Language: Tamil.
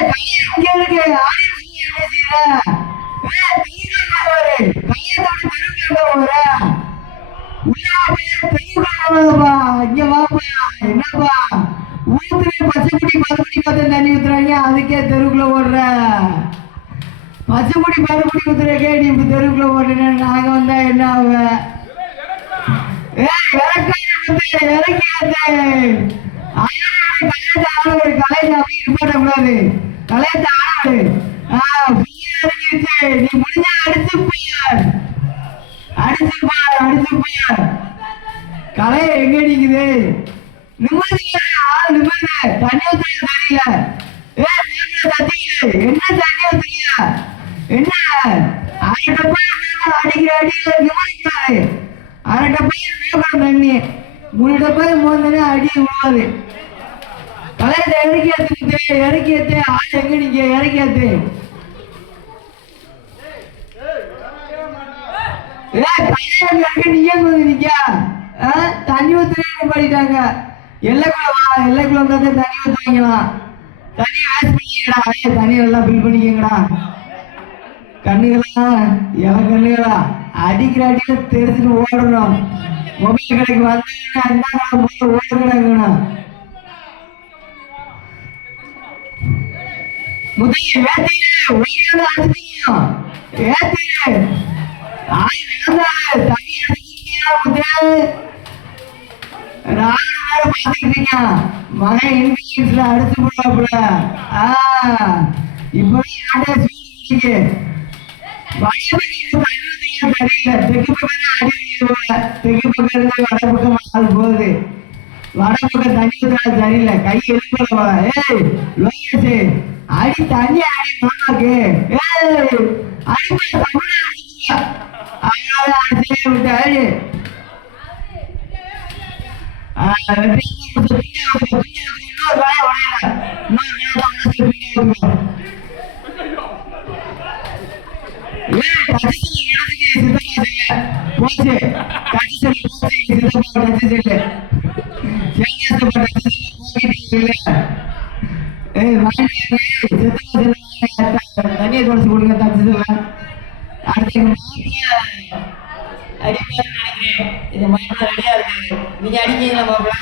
இங்க இருக்கு ஆடியன்ஸ் என்ன செய்யற கையத்தோட தெருவுல போற இங்க வாப்பா என்னப்பா ஊத்துற பச்சைக்குடி மறுபடி பார்த்து தண்ணி ஊத்துறாங்க அதுக்கே தெருவுக்குள்ள ஓடுற பச்சைக்குடி மறுபடி ஊத்துறக்கே நீ இப்ப தெருவுக்குள்ள ஓடுற நாங்க வந்தா என்ன ஆகுவ இறக்காது கலையத்தை ஆடு கலையத்தை அப்படி இருப்பாட்ட கூடாது கலையத்தை ஆடு நீ முடிஞ்சா அடிச்சு போயார் கலைய எங்க நிக்குது நிம்மதி ஆள் நிம்மதி தண்ணி ஊத்துறீங்க தெரியல தத்தீங்க என்ன தண்ணி ஊத்துறீங்க என்ன அரட்டப்பா அடிக்கிற அடியில நிம்மதிக்காது அரட்டப்பையும் மேற்கொள்ள தண்ணி 3 டப்பாய் 3 தண்ணி அடி விழுவாது கலையத்தை இறக்கி ஏத்து ஆள் எங்க நிக்க இறக்கி ஏத்து தண்ணி ஊத்துறேன்னு பாடிட்டாங்க எல்லைக்குள்ள வந்தா தண்ணி ஊத்துவீங்களா தண்ணி வேஸ்ட் பண்ணிக்கடா தண்ணி நல்லா பில் பண்ணிக்கங்கடா கண்ணுகளா கண்ணுகளா அடிக்கிற அடியில தெரிஞ்சுட்டு ஓடணும் மொபைல் கடைக்கு வந்தாங்கன்னா ஓடுறாங்கண்ணா முதைய வேத்தையில உயிரை அடிச்சிட்டீங்க ஏத்தையில தண்ணி அடிச்சுக்கிட்டீங்க மகன் இன்வெஸ்ட்மெண்ட்ல அடிச்சு போடாப்புல இப்பவே ஆட்டோ சூடு தெரியல தெற்கு பக்கம் அடி தெற்கு பக்கம் இருந்து வட பக்கம் ஆள் போகுது வட பக்கம் தண்ணி ஊத்துறாது சரியில்லை கை எழுப்பல லோயேசு அடி தண்ணி அடி மாமாக்கு அடிப்பா தமிழ் அடிக்கீங்க அதனால அடிச்சே விட்டாரு போச்சு தண்ணியை தொடச்சு கொடுங்க தச்சு அடுத்த அடிப்பா நினைக்கிறேன் இந்த மைண்ட்ல ரெடியா இருக்காரு நீங்க அடிக்கீங்களா பாப்பா